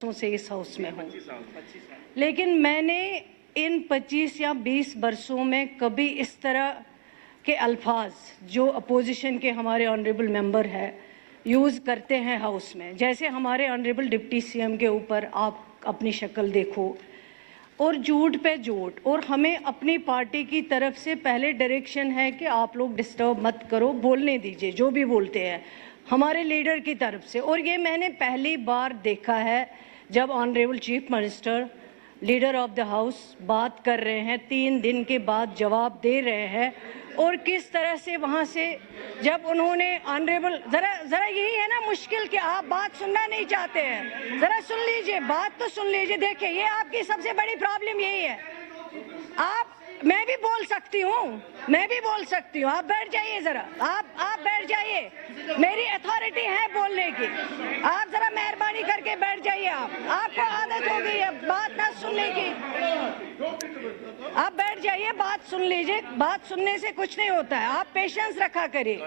से इस हाउस में हूँ, लेकिन मैंने इन 25 या 20 वर्षों में कभी इस तरह के अल्फाज जो अपोजिशन के हमारे ऑनरेबल मेंबर है यूज़ करते हैं हाउस में, जैसे हमारे ऑनरेबल डिप्टी सीएम के ऊपर आप अपनी शक्ल देखो और झूठ पे झूठ, और हमें अपनी पार्टी की तरफ से पहले डायरेक्शन है कि आप लोग डिस्टर्ब मत करो, बोलने दीजिए जो भी बोलते हैं हमारे लीडर की तरफ से। और ये मैंने पहली बार देखा है जब honourable chief minister leader of the house बात कर रहे हैं, 3 दिन के बाद जवाब दे रहे हैं, और किस तरह से वहाँ से जब उन्होंने ऑनरेबल ज़रा यही है ना मुश्किल कि आप बात सुनना नहीं चाहते हैं। ज़रा सुन लीजिए, बात तो सुन लीजिए। देखिए ये आपकी सबसे बड़ी प्रॉब्लम यही है। मैं भी बोल सकती हूँ, आप बैठ जाइए ज़रा, आप बैठ जाइए, मेरी अथॉरिटी है बोलने की। आप ज़रा मेहरबानी करके बैठ जाइए। आपको आदत हो गई है बात ना सुनने की। आप बैठ जाइए, बात सुन लीजिए। बात सुनने से कुछ नहीं होता है, आप पेशेंस रखा करिए।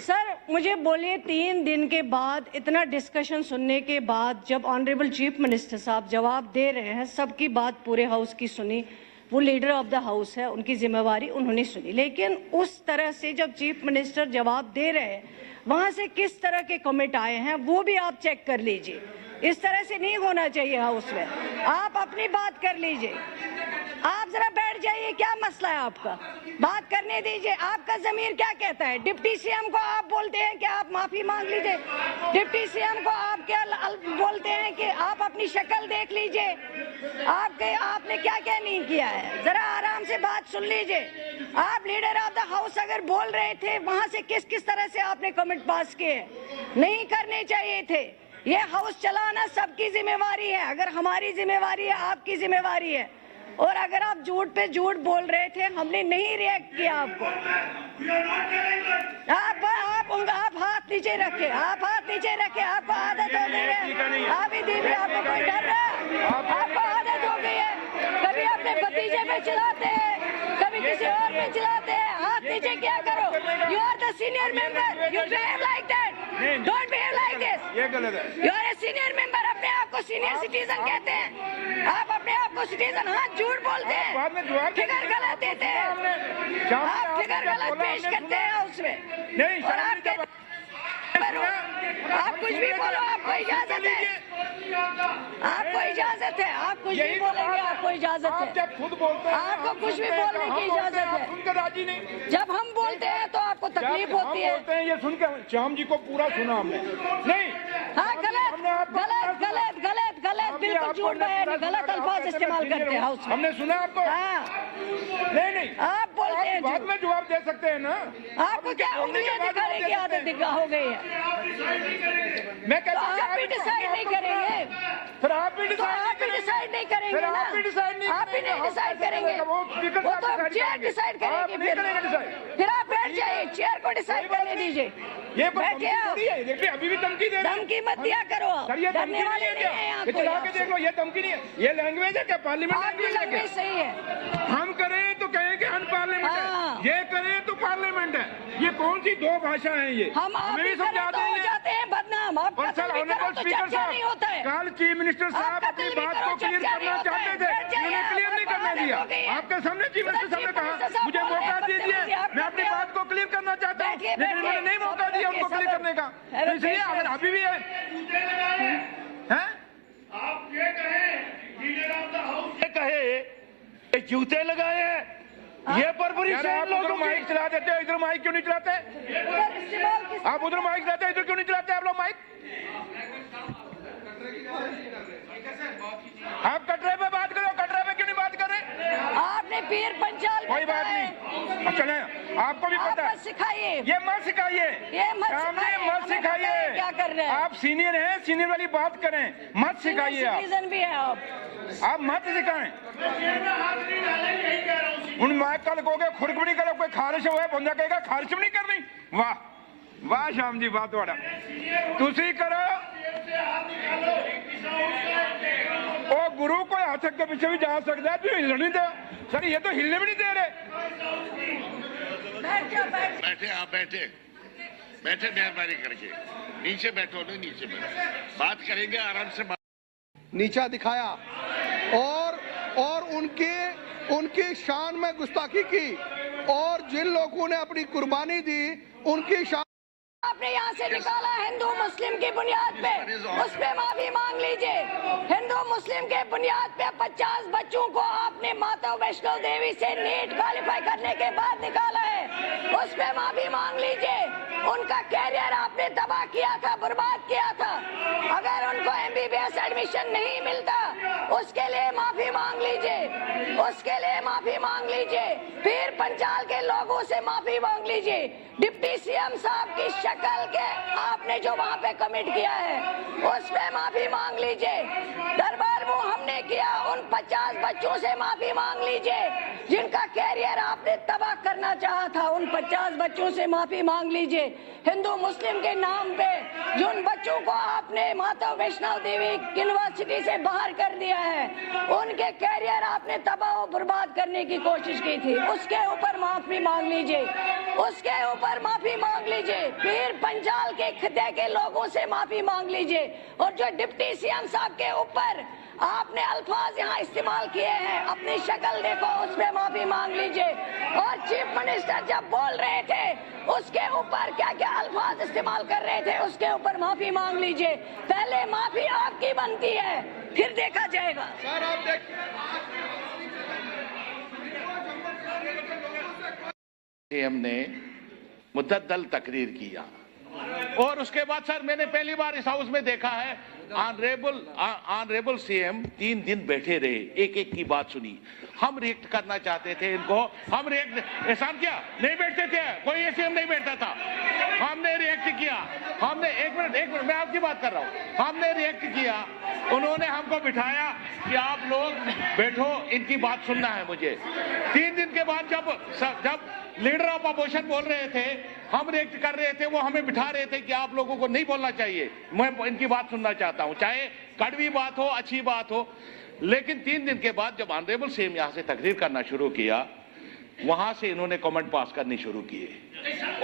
सर मुझे बोलिए, 3 दिन के बाद इतना डिस्कशन सुनने के बाद जब ऑनरेबल चीफ मिनिस्टर साहब जवाब दे रहे हैं, सबकी बात पूरे हाउस की सुनी, वो लीडर ऑफ द हाउस है, उनकी जिम्मेवारी उन्होंने सुनी, लेकिन उस तरह से जब चीफ मिनिस्टर जवाब दे रहे हैं वहाँ से किस तरह के कमेंट आए हैं वो भी आप चेक कर लीजिए। इस तरह से नहीं होना चाहिए हाउस में। आप अपनी बात कर लीजिए, आप जरा बैठ जाइए। क्या मसला है आपका? बात करने दीजिए। आपका ज़मीर क्या कहता है? डिप्टी सीएम को आप बोलते हैं कि आप माफी मांग लीजिए, डिप्टी सीएम को आप क्या बोलते हैं कि आप अपनी शक्ल देख लीजिए। आपने क्या क्या नहीं किया है, जरा आराम से बात सुन लीजिए। आप लीडर ऑफ द हाउस अगर बोल रहे थे वहां से किस तरह से आपने कमेंट पास किए, नहीं करने चाहिए थे। ये हाउस चलाना सबकी जिम्मेवारी है। अगर हमारी जिम्मेवारी है, आपकी जिम्मेवारी है। और अगर आप झूठ पे झूठ बोल रहे थे, हमने नहीं रिएक्ट किया आपको। आप हाथ नीचे रखे, आपको आदत हो गई है। अभी दीदी आपको कोई डर रहा है? आपको आदत हो गई है, कभी अपने भतीजे पे चिल्लाते हैं, कभी किसी और पे चिल्लाते हैं। हाथ नीचे क्या करो। You are the senior member, you behave like that, don't behave like this. ये गलत है। You are a senior member, अपने आप को सीनियर सिटीजन कहते हैं। आप अपने आप को सिटीजन, हाँ झूठ बोलते हैं, फिगर गलत देते हैं, आप फिगर गलत पेश करते हैं हाउस में। नहीं, और आप कुछ भी बोलो, आपको इजाजत है, आपको इजाजत है, आप कुछ भी बोलेंगे, आपको इजाजत है। आप जब खुद बोलते हैं आपको कुछ भी बोलने की इजाजत है। सुनकर राजी नहीं। जब हम बोलते हैं तो आपको तकलीफ होती है। बोलते हैं ये सुनकर श्याम जी को पूरा सुना हमने। नहीं, हाँ गलत बिल्कुल झूठ बयान, गलत अल्फाज इस्तेमाल करते हैं हाउस में। हमने सुना आपको। हाँ नहीं आप बोलते हैं, बाद में जवाब दे सकते हैं ना। आपको क्या उंगलियां दिखाने की आदत हो गई है? मैं कहता हूं आप भी डिसाइड नहीं करेंगे, फिर आप भी डिसाइड नहीं करेंगे ना, आप भी डिसाइड नहीं करेंगे, वो तो चेयर डिसाइड करेंगे। फिर आप बैठ जाइए, चेयर को डिसाइड करने दीजिए। ये बैठिए आप। देखिए अभी भी धमकी दे रहे हैं। धमकी मत दिया करो, डरने वाले नहीं है यहाँ कोई। चला के देख लो, ये धमकी नहीं है, ये लैंग्वेज है क्या? पार्लियामेंट लैंग्वेज सही है। हम करें तो कहें कि अनपार्लियामेंट है, ये करें तो पार्लियामेंट है। ये कौन सी 2 भाषा है ये? हम भी समझाते हैं बदनाम। आप स्पीकर साहब, कल चीफ मिनिस्टर साहब अपनी बात को क्लियर करना चाहते थे, उन्होंने क्लियर नहीं करने दिया। आपके सामने चीफ मिनिस्टर साहब ने कहा मुझे मौका दीजिए, मैं अपनी बात को क्लियर करना चाहता हूँ, लेकिन उन्होंने नहीं मौका दिया उनको क्लियर करने का। तो इसलिए अगर अभी भी है आप ये कहें लीडर ऑफ द हाउस, ये कहे जूते लगाए हैं, ये बर्बरी से लोगों माइक चला देते हो, इधर माइक क्यों नहीं चलाते? आप उधर माइक चलाते, इधर क्यों नहीं चलाते आप लोग माइक? आप कटरे पे बात करो, कटरे पे क्यों नहीं बात कर रहे? आपने पीर पंचाल, कोई बात नहीं, चले, आपको भी पता है। सिखाइए, ये मत सिखाइए, मत सिखाइए। क्या कर रहे हैं आप? सीनियर हैं, सीनियर वाली बात करें, मत सिखाइए। आप भी है, आप मत सिखाएं। उन माइक कल कहोगे खुरक भी नहीं करो, कोई खारिश हुआ बंदा कहेगा खारिश भी नहीं करनी। वाह वाह श्याम जी, वाह थोड़ा तुसी करो। ओ गुरु कोई हाथ के पीछे भी जा सकता है, तू हिल नहीं दे। सर ये तो हिलने भी नहीं दे रहे। बैठे, आप बैठे मेहरबानी करके नीचे बैठो, नहीं नीचे बैठो, बात करेंगे आराम से। नीचा दिखाया और उनकी शान में गुस्ताखी की, और जिन लोगों ने अपनी कुर्बानी दी उनकी शान आपने यहाँ से निकाला हिंदू मुस्लिम की बुनियाद पे, उस पे माफी मांग लीजिए। हिंदू मुस्लिम के बुनियाद पे 50 बच्चों को आपने माता वैष्णो देवी से नीट क्वालिफाई करने के बाद निकाला है, उस पे माफी मांग लीजिए। उनका कैरियर आपने तबाह किया था, बर्बाद किया था। अगर उनको MBBS एडमिशन नहीं मिलता, उसके लिए माफी मांग लीजिए, उसके लिए माफी मांग लीजिए। फिर पंचाल के लोगों से माफी मांग लीजिए। डिप्टी CM साहब की शक्ल के आपने जो वहाँ पे कमिट किया है, उस पे माफी मांग लीजिए। दरबार मुंह हमने किया, उन 50 बच्चों से माफी मांग लीजिए जिनका कैरियर आपने तबाह करना चाहा था। उन 50 बच्चों से माफी मांग लीजिए। हिंदू मुस्लिम के नाम पे जिन बच्चों को आपने माता वैष्णो देवी यूनिवर्सिटी से बाहर कर दिया है, उनके कैरियर आपने तबाह और बर्बाद करने की कोशिश की थी, उसके ऊपर माफी मांग लीजिए, उसके ऊपर माफी मांग लीजिए। फिर पंचाल के खिते के लोगों से माफी मांग लीजिए। और जो डिप्टी CM साहब के ऊपर आपने अल्फाज यहाँ इस्तेमाल किए हैं, अपनी शक्ल देखो, उस पे माफी मांग लीजिए। और चीफ मिनिस्टर जब बोल रहे थे, उसके ऊपर क्या क्या अल्फाज इस्तेमाल कर रहे थे, उसके ऊपर माफी मांग लीजिए। पहले माफी आपकी बनती है, फिर देखा जाएगा। सर आप CM ने मुतद्दल तकरीर किया, और उसके बाद सर मैंने पहली बार इस हाउस में देखा है ऑनरेबल CM 3 दिन बैठे रहे, एक एक की बात सुनी। हम रिएक्ट करना चाहते थे इनको, हम रिएक्ट एहसान किया, नहीं बैठते थे, कोई CM नहीं बैठता था, हमने रिएक्ट किया। हमने एक मिनट मैं आपकी बात कर रहा हूँ, हमने रिएक्ट किया, उन्होंने हमको बिठाया कि आप लोग बैठो, इनकी बात सुनना है मुझे। 3 दिन के बाद जब लीडर ऑफ अपोजिशन बोल रहे थे, हम रिएक्ट कर रहे थे, वो हमें बिठा रहे थे कि आप लोगों को नहीं बोलना चाहिए, मैं इनकी बात सुनना चाहता हूं, चाहे कड़वी बात हो, अच्छी बात हो। लेकिन 3 दिन के बाद जब ऑनरेबल CM यहां से तकरीर करना शुरू किया, वहां से इन्होंने कमेंट पास करने शुरू किए,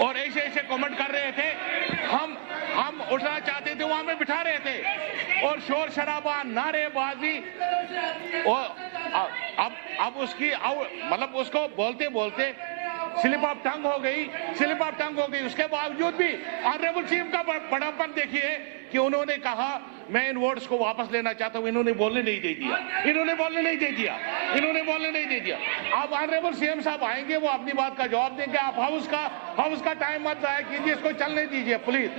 और ऐसे ऐसे कमेंट कर रहे थे। हम उठना चाहते थे, वहां में बिठा रहे थे, और शोर शराबा, नारेबाजी, और अब उसकी मतलब उसको बोलते बोलते स्लिप ऑफ टंग हो गई। उसके बावजूद भी ऑनरेबल CM का बड़ापन देखिए कि उन्होंने कहा मैं इन वर्ड्स को वापस लेना चाहता हूं, इन्होंने बोलने नहीं दे दिया। अब ऑनरेबल CM साहब आएंगे, वो अपनी बात का जवाब देंगे। आप हाउस का टाइम मत जाया कीजिए, इसको चलने दीजिए प्लीज।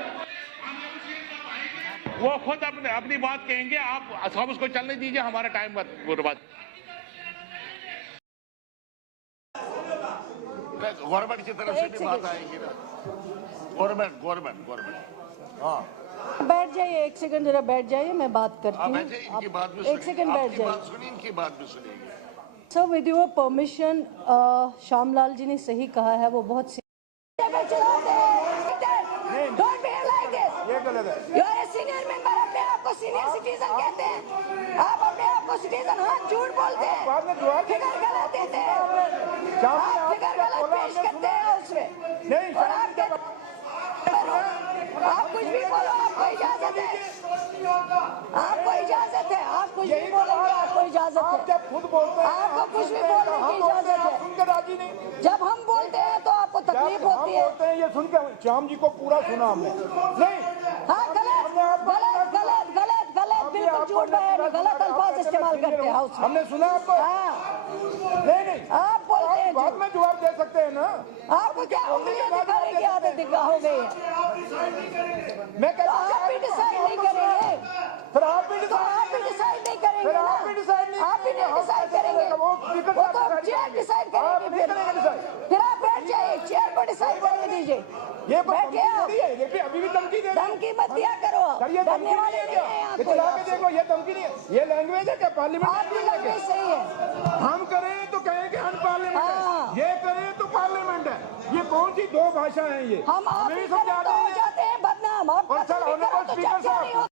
वो खुद अपनी बात कहेंगे, आप हाउस को चलने दीजिए, हमारा टाइम मत बर्बाद। गवर्नमेंट की तरफ से भी बात आएगी ना, गवर्नमेंट। हाँ, बैठ जाइए, 1 सेकंड जरा बैठ जाइए, मैं बात करती हूँ। इनकी बात भी 1 सेकंड बैठ जाइए। इनकी बात भी सुनिएगी। Sir with your permission, Shyamlal ji ने सही कहा है, वो बहुत सीनियर मेंबर, अपने आप को सीनियर सिटीजन कहते हैं, आप अपने आप को सिटीजन, हाँ झूठ बोलते हैं, फिगर गलत देते हैं, आप फिगर गलत पेश करते हैं उसमें, आप कुछ भी बोलो, आपको इजाजत है, आप कुछ भी बोलेंगे, आपको इजाजत है, जब खुद बोलते हैं आपको कुछ भी बोलने की इजाजत है। सुनकर राजी नहीं, जब हम बोलते हैं तो आपको तकलीफ होती है। बोलते हैं ये सुन के श्याम जी को पूरा सुना हमने, नहीं हाँ गलत बिल्कुल झूठ बयान, गलत अल्फाज इस्तेमाल करते हैं हाउस में। हमने सुना आपको, हाँ नहीं आप बोलते हैं, बाद में जवाब दे सकते हैं ना। आपको क्या उंगलियां दिखाने की आदत हो गई है? मैं तो आप भी डिसाइड नहीं करेंगे, फिर आप भी डिसाइड नहीं करेंगे ना, आप भी नहीं डिसाइड करेंगे, वो तो चेयर डिसाइड करेंगे। फिर आप बैठ जाइए, चेयर को डिसाइड करने दीजिए, ये बैठिए आप। अभी भी धमकी दे, धमकी मत दिया करो, डरने वाले नहीं है यहाँ कोई। देखो ये धमकी नहीं है, ये लैंग्वेज है क्या पार्लियामेंट? आपकी लैंग्वेज सही है, हम करें तो कहें कि अनपार्लियामेंट हाँ। है, ये करें तो पार्लियामेंट है। ये कौन सी 2 भाषा है ये? हम आप ही समझा हो जाते हैं बदनाम, आप और सर ऑनरेबल स्पीकर साहब